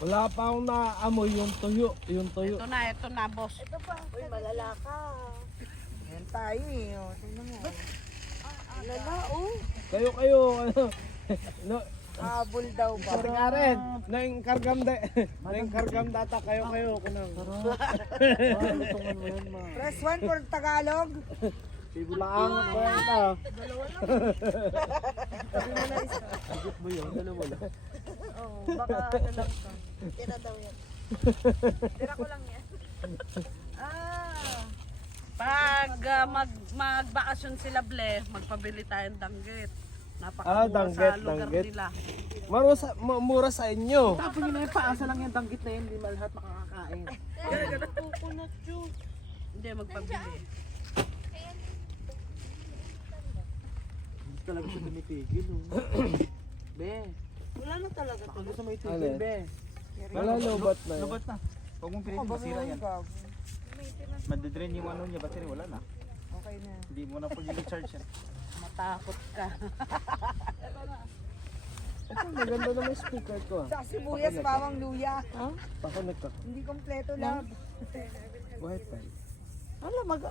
Wala pa akong naamoy yung tuyo. Yung tuyo. Ito na, boss. Ito pa. Uy, malala ka. Yan tayo eh. O, tingnan mo. Malala, oh. Kayo, ano. No, Habol daw ba? sorry nga rin. Naingkargam data kayo. Kunang. Press 1 for Tagalog. Laangat ba ito? Oh, baka ano lang ito. Tira daw yan. Tira ko lang yan. Pag magbakasyon sila, Ble, magpabili tayong danggit. Danggit, Sa lugar danggit. nila. Mura sa inyo. Tapos yun na yung paasa lang yung danggit na yun, hindi lahat makakakain. Coconut juice. Hindi, magpabili. Hindi talaga siya tumitigil. Be, Wala na talaga. pag gusto mo Ano? itigil, be. Wala lobat na yun. Lubat na. Huwag mong pilitin masira yan. Madidrain yung ano niya, battery wala na. Okay na. Hindi mo na po yung recharge yan. Matakot ka. Ito, maganda naman yung speaker ko. Sa sibuyas, bawang luya. Pakonek ka. Hindi kompleto lang. Wi-Fi.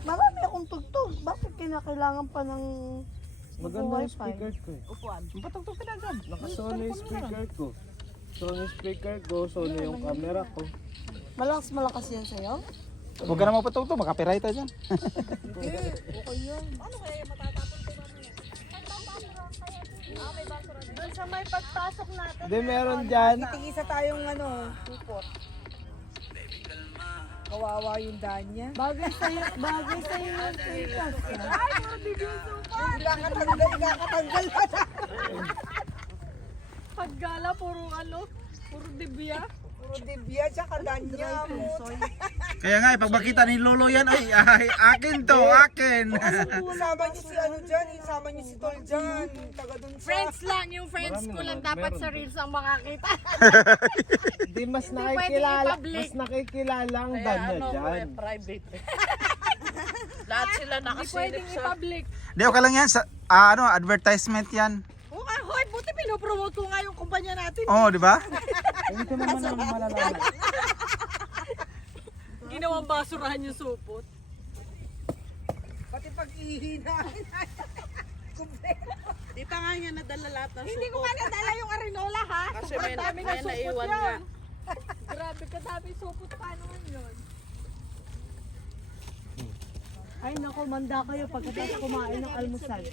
Marami akong tugtog. Bakit kinakailangan pa ng Maganda yung speaker ko eh. Upuan. Patugtog ka na agad. Naka-Sony yung speaker ko. Sony speaker ko, Sony yung camera ko. malakas yan sa'yo? Huwag ka na mapatugtog, makapiright ka dyan. Hindi. Okay yan. Doon sa may pagpasok natin. Hindi, meron dyan. Tigisa tayong supot. Kawawa yung Danya. Bagay sa'yo yung pikas. Ikakatanggal pa na. Paggala, puro dibya. Puro dibya, tsaka Danya. Kaya nga, pag makita ni Lolo yan, ay akin to, akin. Isama niyo si ano dyan, isama niyo si Tol dyan. Taga dun sa... Friends lang, yung friends ko lang dapat sa reels ang makakita. Hindi, mas Hindi nakikilala. pwedeng i-public. Mas nakikilala ang Kaya Danya ano, dyan. private. Lahat sila Hindi nakasilip pwedeng sa... i-public. Di, okay lang yan. Sa, advertisement yan. Oo nga, hoy, buti pinopromote ko nga yung kumpanya natin. Oo, di ba? Hindi ka naman ang malalaman. Ginawang basurahan yung supot. Pati pag-ihina. Di pa nga niya nadala lahat ng Hindi ko supot. nga nadala yung arinola, ha? Kasi may Dami na supot naiwan yan. nga. Grabe, kadami supot. Paano man yun? Ay nako, manda kayo pagkatapos kumain ng almusal.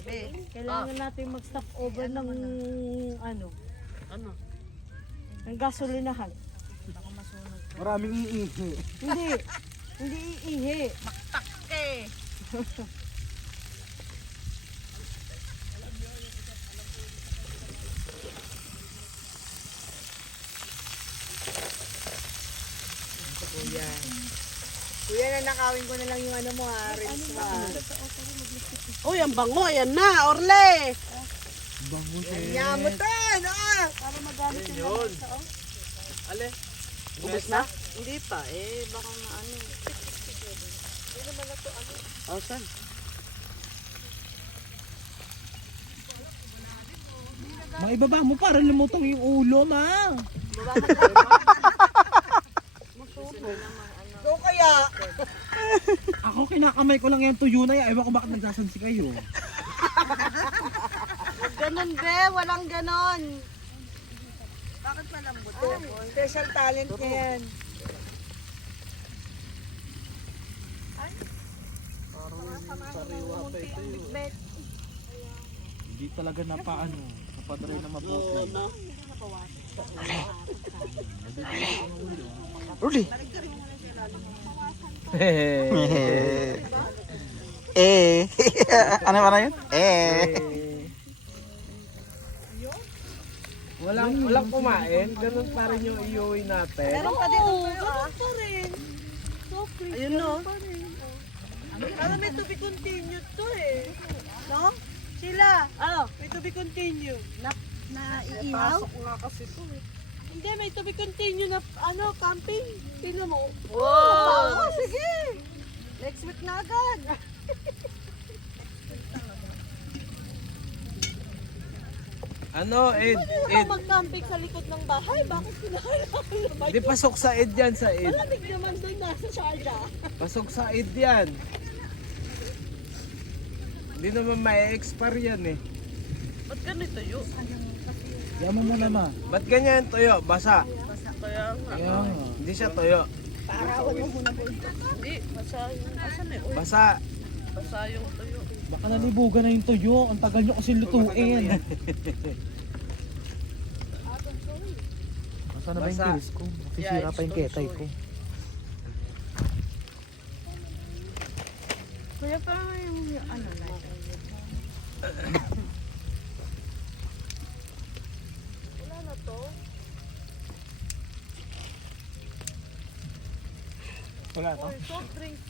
Kailangan natin mag-stop over ng Ano? ng gasolinahan. Maraming iihi. Hindi iihi. Okay. Kuya, nanakawin ko na lang yung ano mo ha, rinse mo ha. Uy, ang bango. Ayan na, Orle. Yamutan! Para magamit yung Yun. Ale. Ubus na? Hindi pa. Baka na ano. Oh, saan? Maibaba mo para lumutong yung ulo, ma. Go kaya! Ako kinakamay ko lang yung tuyo na yan. Ewan ko bakit nagsasansi kayo. Ganon be, walang ganon. Bakit malambot? Special talent niya yan. Hindi talaga napaano. Napadry na mabuti. Rudy. Ano ba na yun? Walang kumain. Ganun pa rin yung iuwi natin. Meron pa dito tuyo ha. Ayun no. Ano may to be continued to eh. No? Sheila, Ano? may to be continued. Naiihaw? Pasok nga kasi ito. Hindi, may to be continue na camping. Tingnan mo. Wow! Sige! Next week na agad. Ano, Ed? Ed. Mag-camping sa likod ng bahay. Bakit kinakailangan lumay? Di pasok sa Ed yan, sa Ed. Malamig naman doon nasa Sharjah. Pasok sa Ed yan. Hindi naman ma-expire yan eh. Ba't ganito yun? Yaman mo muna ma. Ba't ganyan tuyo? Basa. Kaya nga. Kaya nga. Hindi siya tuyo. Hindi, basa yung, asan eh? Uy, Basa. basa yung tuyo. Baka nalibugan na yung tuyo. Ang tagal nyo kasi lutuin. Nasaan na ba yung Basa. case ko? Nasisira pa yung ketay ko. Kuya, parang yung ano na. Wala na to. Wala to? Or soft drinks.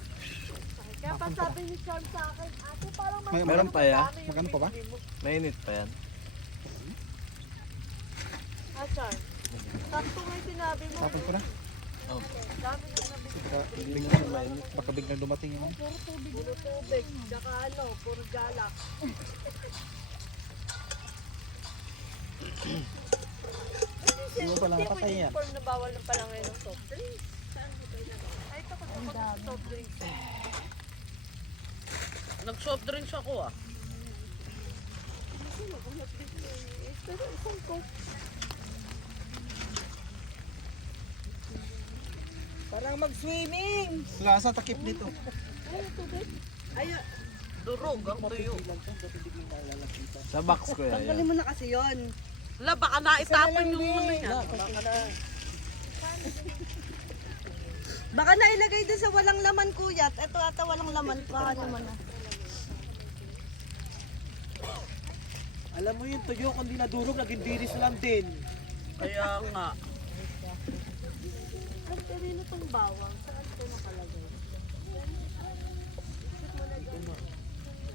Kaya pa sabi ni Charm sa akin, ate parang mas Meron pa yan? Magkano pa ba? Mainit pa yan. Ha, Charm? Sakto nga yung sinabi mo. Tapos ko na? Oh. Dami na nabigay. Baka biglang dumating yun. Puro tubig. Tsaka ano, puro jalak. Hindi pala napatay yan. Inform na bawal na pala ngayon ng soft drinks. Ay, ito ko sa soft drinks. Nag-soft drinks ako ah. Pero isang coke. Parang mag-swimming. Lasa takip dito. Durog ang tuyo. Sa box ko yan. Tanggalin mo na kasi yon. Wala, baka naitapon yung ano yan. Baka nailagay doon sa walang laman, kuya. Ito ata walang laman. Baka naman na. Alam mo yung tuyo, kung di nadurog, naging diris lang din. Kaya nga. Ang kanino tong bawang? Saan ito nakalagay?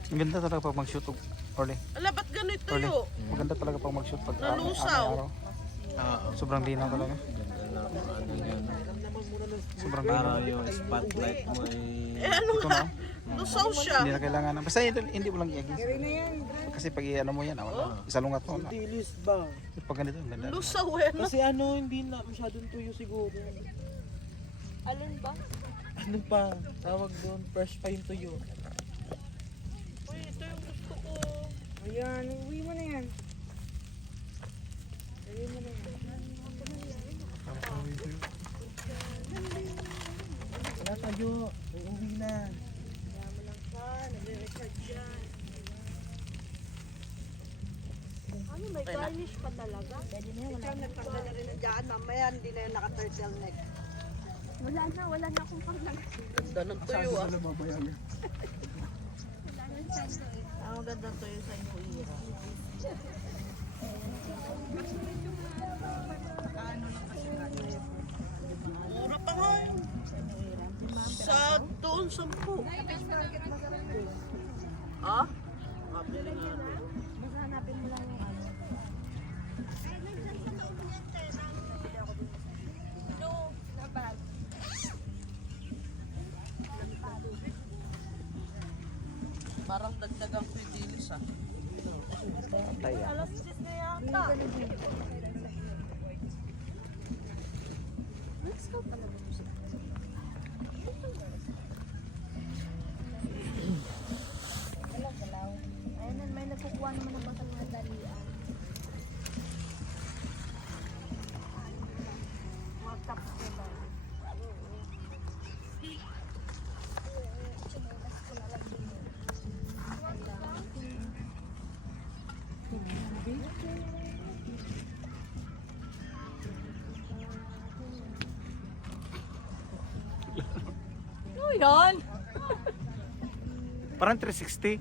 Ang ganda talaga pag mag-shoot, Orle. Ala, ba't ganito Orle. yun? Maganda talaga pag mag-shoot pag Nalusaw. araw. Sobrang linaw talaga. Sobrang linaw. Para yung spotlight mo ay... Eh ano Ito nga? na. Lusaw siya. Hindi na kailangan. Basta hindi mo lang i-agis. Kasi pag i-ano mo yan, isalungat mo na. Dilis ba? Pag ganito, ang ganda. Lusaw eh. No? Kasi ano, hindi na masyadong tuyo siguro. Alin ba? Ano pa? Tawag doon, fresh pa yung tuyo. Uy, ito yung gusto ko. Ayan, uwi mo na yan. Wala tayo, uuwi na. Ano, may garnish pa talaga? Ikaw nagtanggal na rin dyan. Mamaya hindi na yung naka-turtleneck. Wala na akong panglang. Ganda ng tuyo ah. Ang ganda to yung sa inyo ira. Mura pa nga yun. Sa doon, 10. Ha? Mabili nga. Basta hanapin mo lang yung ano. Parang dagdagang ko yung dilis ah. Alas 10 na yata. Ayun, may nagkukuha naman ng basa mga dalian. Mga tapos nila. Parang 360.